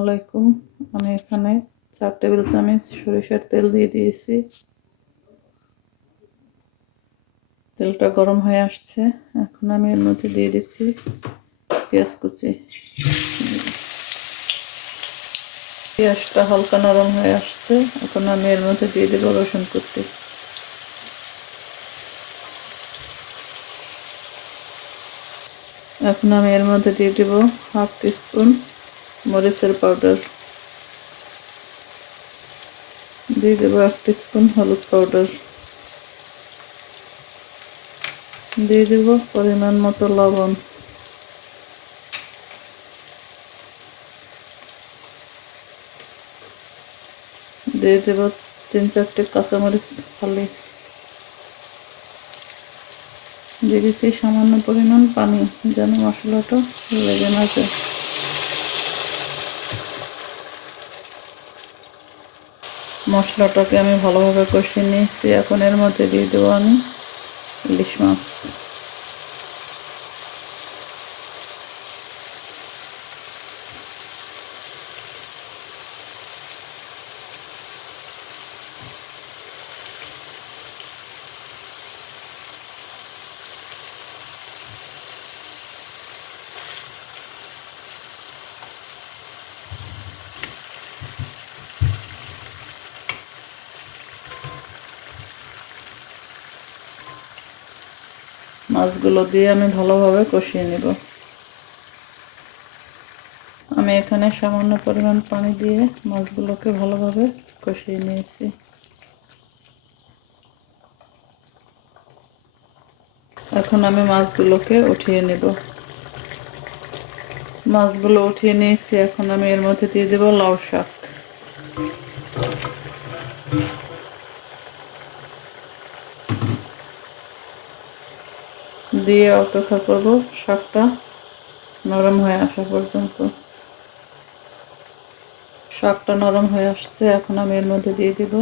আলাইকুম। আমি এখানে 4 টেবিল চামচ সরিষার তেল দিয়ে দিয়েছি। তেলটা গরম হয়ে আসছে, এখন আমি এর মধ্যে দিয়ে দিচ্ছি পেঁয়াজ কুচি। পেঁয়াজটা হালকা নরম হয়ে আসছে, এখন আমি এর মধ্যে দিয়ে দেবো রসুন কুচি। এখন আমি এর মধ্যে দিয়ে দেব হাফ টিস্পুন মরিচের পাউডার, দিয়ে দেবো 1 টিস্পুন হলুদ পাউডার, দিয়ে দেব পরিমাণ মতো লবণ, দিয়ে দেব 3-4টি কাঁচামরিচ ফালি, দিয়ে দিচ্ছি সামান্য পরিমাণ পানি যেন মশলাটা লেগে না যায়। মশলাটাকে আমি ভালোভাবে কষিয়ে নিয়েছি, এখন এর মধ্যে দিয়ে দেবো আমি ইলিশ মাছ। মাছগুলো দিয়ে আমি ভালোভাবে কষিয়ে নেব। আমি এখানে সামান্য পরিমাণ পানি দিয়ে মাছগুলোকে ভালোভাবে কষিয়ে নিয়েছি। এখন আমি মাছগুলোকে উঠিয়ে নেব। মাছগুলো উঠিয়ে নিয়েছি, এখন আমি এর মধ্যে দিয়ে দেব লাউ শাক। দিয়ে অপেক্ষা করব শাকটা নরম হয়ে আসা পর্যন্ত। শাকটা নরম হয়ে আসছে, এখন আমি এর মধ্যে দিয়ে দেব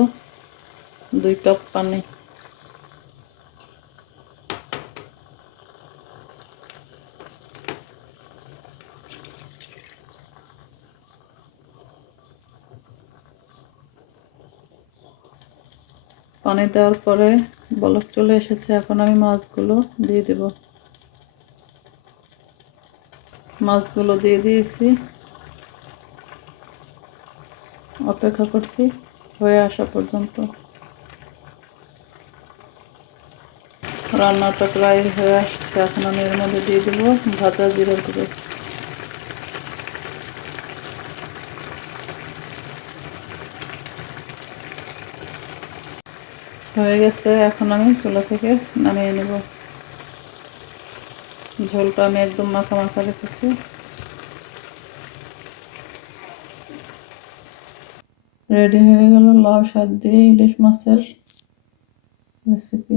2 কাপ পানি। পানি দেওয়ার পরে বলক চলে এসেছে, এখন আমি মাছগুলো দিয়ে দেব। মাছগুলো দিয়ে দিয়েছি, অপেক্ষা করছি হয়ে আসা পর্যন্ত। রান্নাটা প্রায় হয়ে আসছে, এখন আমি এর মধ্যে দিয়ে দেব ভাজা জিরার গুঁড়ো। হয়ে গেছে, এখন আমি চুলা থেকে নামিয়ে নেব। ঝোলটা আমি একদম মাখা মাখা রেখেছি। রেডি হয়ে গেল লাউ শাক দিয়ে ইলিশ মাছের রেসিপি।